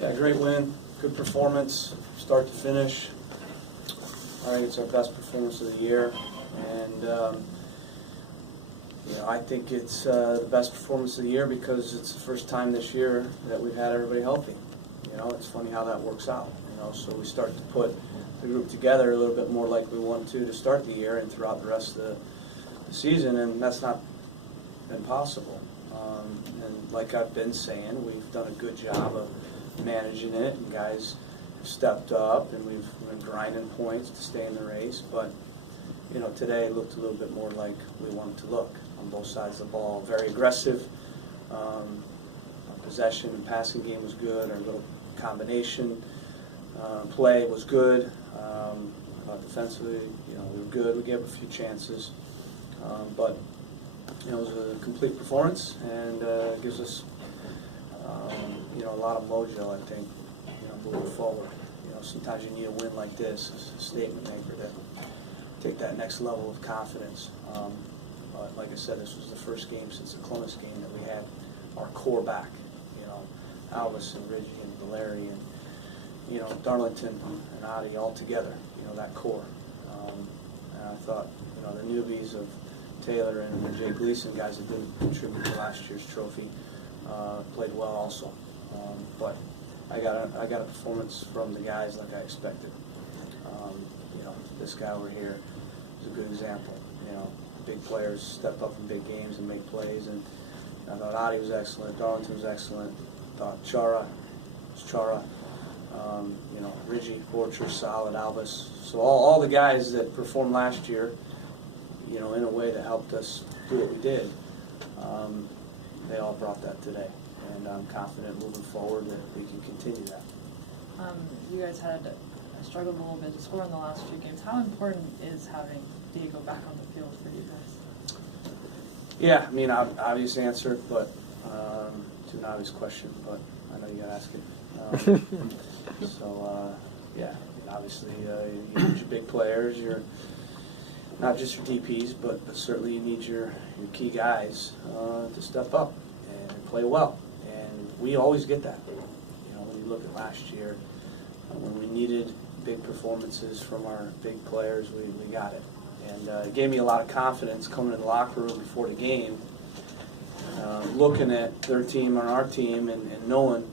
Yeah, great win, good performance, start to finish. I think it's our best performance of the year, and I think it's the best performance of the year because it's the first time this year that we've had everybody healthy. It's funny how that works out. So we start to put the group together a little bit more like we want to start the year and throughout the rest of the season, and that's not been possible. And like I've been saying, we've done a good job of managing it, and guys have stepped up, and we've been grinding points to stay in the race. But today it looked a little bit more like we wanted to look on both sides of the ball. Very aggressive. Possession and passing game was good. Our little combination play was good. Defensively, we were good. We gave up a few chances, but it was a complete performance, and it gives us a lot of mojo, I think, moving forward. Sometimes you need a win like this as a statement maker to take that next level of confidence. But like I said, this was the first game since the Columbus game that we had our core back. Alvis and Reggie and Valeri and Darlington and Adi all together. That core. And I thought the newbies of Taylor and Jay Gleason, guys that didn't contribute to last year's trophy, played well also. But I got a performance from the guys like I expected. This guy over here is a good example. Big players step up in big games and make plays, and I thought Adi was excellent, Darlington was excellent, I thought Chara, Reggie, Porter, solid, Alvis. So all the guys that performed last year, in a way that helped us do what we did, they all brought that today. And I'm confident moving forward that we can continue that. You guys had struggled a little bit to score in the last few games. How important is having Diego back on the field for you guys? Yeah, I mean, obvious answer, but to an obvious question, but I know you got to ask it. Yeah, obviously you need your big players, not just your DPs, but certainly you need your key guys to step up and play well. And we always get that. When you look at last year, when we needed big performances from our big players, we got it. And it gave me a lot of confidence coming in the locker room before the game, looking at their team and our team and knowing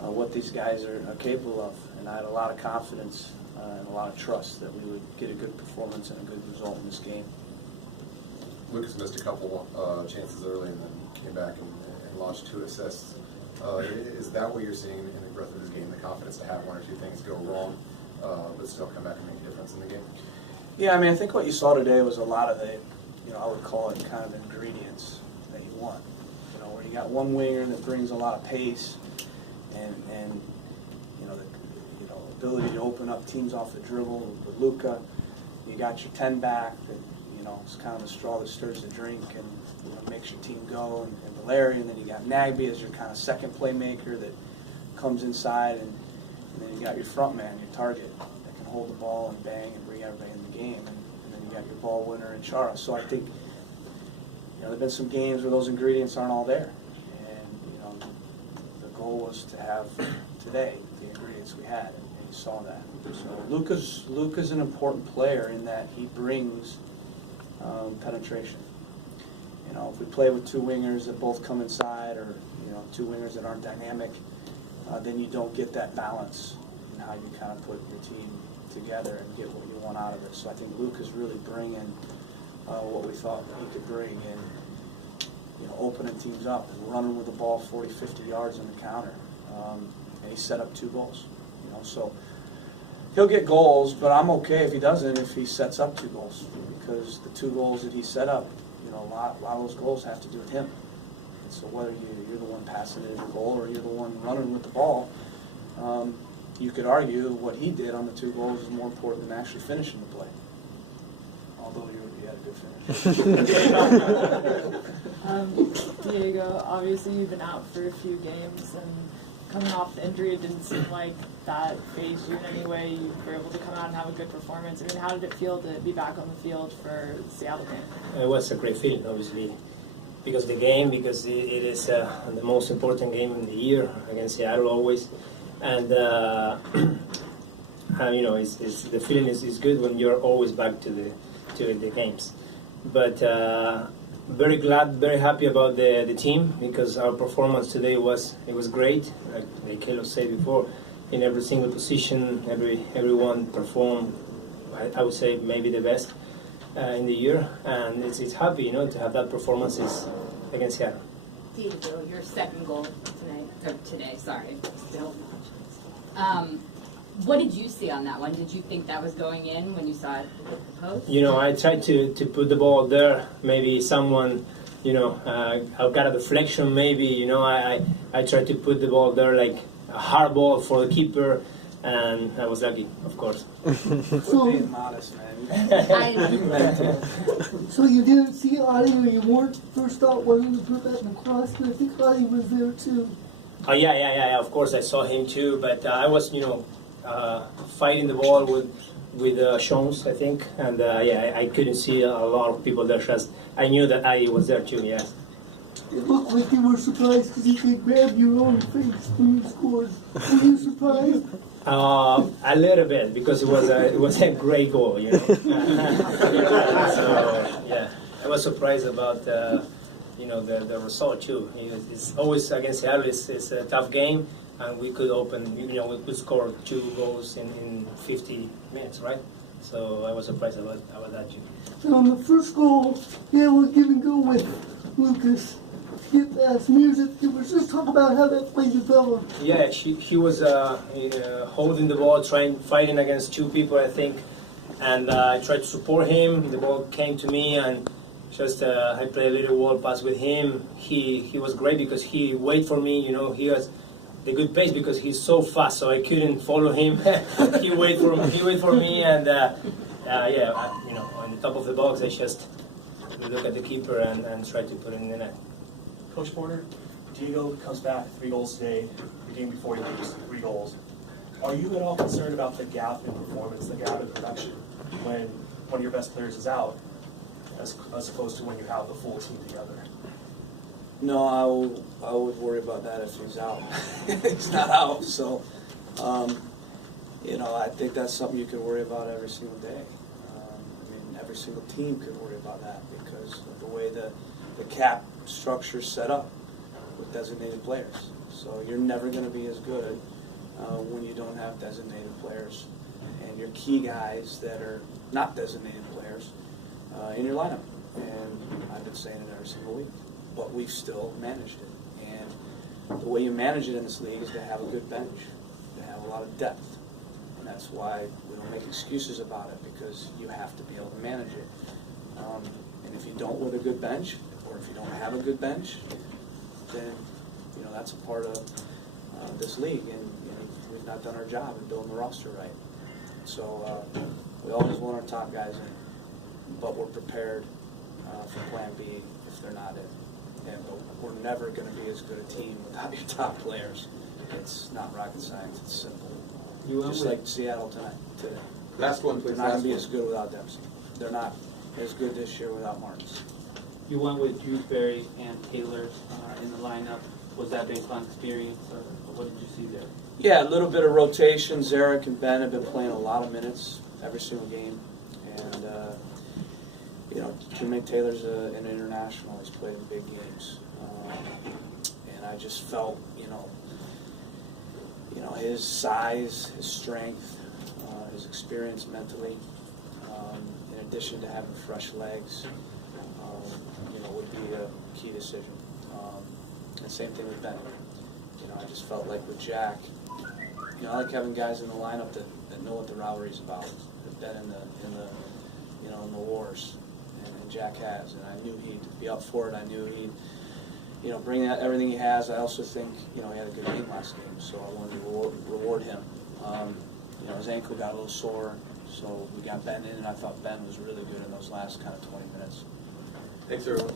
what these guys are capable of. And I had a lot of confidence and a lot of trust that we would get a good performance and a good result in this game. Lucas missed a couple chances early and then came back and launched 2 assists. Is that what you're seeing in the growth of this game, the confidence to have 1 or 2 things go wrong, but still come back and make a difference in the game? Yeah, I mean, I think what you saw today was a lot of the, I would call it kind of ingredients that you want. Where you got one winger that brings a lot of pace and the ability to open up teams off the dribble with Luka. You got your 10 back that, it's kind of the straw that stirs the drink and makes your team go, and Valeri, and then you got Nagby as your kind of second playmaker that comes inside, and then you got your front man, your target, that can hold the ball and bang and bring everybody in the game, and then you got your ball winner in Chara. So I think there have been some games where those ingredients aren't all there, and the goal was to have today the ingredients we had, and you saw that. So Luka's an important player in that he brings penetration. If we play with 2 wingers that both come inside, or 2 wingers that aren't dynamic, then you don't get that balance in how you kind of put your team together and get what you want out of it. So I think Luka's really bringing what we thought he could bring in, opening teams up and running with the ball 40, 50 yards on the counter. And he set up 2 goals. So he'll get goals, but I'm okay if he doesn't, if he sets up 2 goals, because the 2 goals that he set up, a lot of those goals have to do with him. And so whether you're the one passing it as a goal or you're the one running with the ball, you could argue what he did on the 2 goals is more important than actually finishing the play. Although you had a good finish. Diego, obviously you've been out for a few games, and coming off the injury, it didn't seem like that phased you in any way. You were able to come out and have a good performance. I mean, how did it feel to be back on the field for the Seattle game? It was a great feeling, obviously, because it is the most important game in the year against Seattle always. and you know, the feeling is good when you're always back to the games. But very glad, very happy about the team, because our performance today was great. Like Kelo said before, in every single position, everyone performed. I would say maybe the best in the year, and it's happy, you know, to have that performances against Seattle. Diego, your second goal today, sorry, still. What did you see on that one? Did you think that was going in when you saw it hit the post? You know, I tried to put the ball there. Maybe someone, you know, I got a deflection. Maybe, you know, I tried to put the ball there like a hard ball for the keeper, and I was lucky, of course. We're being modest, man. So you didn't see Adi, or you weren't first thought wanting to put that in the cross, but I think Adi was there too. Oh yeah. Of course, I saw him too, but I was, you know, fighting the ball with Shones, I think, and I couldn't see a lot of people there. Just I knew that Adi was there too. Yes. It looked like you were surprised because you could grab your own face when you scored. Were you surprised? A little bit, because it was a great goal, you know. So yeah, I was surprised about you know, the result too. It's always against Seattle. It's a tough game, and we could we could score 2 goals in 50 minutes, right? So I was surprised about that too. And on the first goal, yeah, we'll give and go with Lucas. Get that music. Just talk about how that play developed. Yeah, he was holding the ball, fighting against 2 people, I think, and I tried to support him. The ball came to me, and just I played a little wall pass with him. He was great because he waited for me. You know, he has the good pace because he's so fast, so I couldn't follow him. He waited for me, and you know, on the top of the box, I just look at the keeper and try to put it in the net. Coach Porter, Diego comes back 3 goals today. The game before he leaves 3 goals. Are you at all concerned about the gap in performance, the gap in production, when one of your best players is out, as opposed to when you have the full team together? No, I would worry about that if he's out. He's not out, so you know, I think that's something you can worry about every single day. I mean, every single team could worry about that because of the way the cap structure set up with designated players. So you're never going to be as good when you don't have designated players and your key guys that are not designated players in your lineup. And I've been saying it every single week, but we've still managed it. And the way you manage it in this league is to have a good bench, to have a lot of depth. And that's why we don't make excuses about it, because you have to be able to manage it. And if you don't with a good bench, or if you don't have a good bench, then you know that's a part of this league, and you know, we've not done our job in building the roster right. So we always want our top guys in, but we're prepared for Plan B if they're not in. And we're never going to be as good a team without your top players. It's not rocket science; it's simple. Just like Seattle today. Last one, They're please. not going to be as good without Dempsey. They're not as good this year without Martins. You went with Dewsbury and Taylor in the lineup. Was that based on experience, or what did you see there? Yeah, a little bit of rotation. Zarek and Ben have been playing a lot of minutes every single game. And, you know, Jermaine Taylor's an international. He's played in big games. And I just felt, you know, his size, his strength, his experience mentally, in addition to having fresh legs, you know, would be a key decision. And same thing with Ben. You know, I just felt like with Jack, you know, I like having guys in the lineup that know what the rivalry's about, that been in the wars, and Jack has, and I knew he'd be up for it. I knew he'd, you know, bring out everything he has. I also think, you know, he had a good game last game, so I wanted to reward him. You know, his ankle got a little sore, so we got Ben in, and I thought Ben was really good in those last kind of 20 minutes. Thanks, everyone.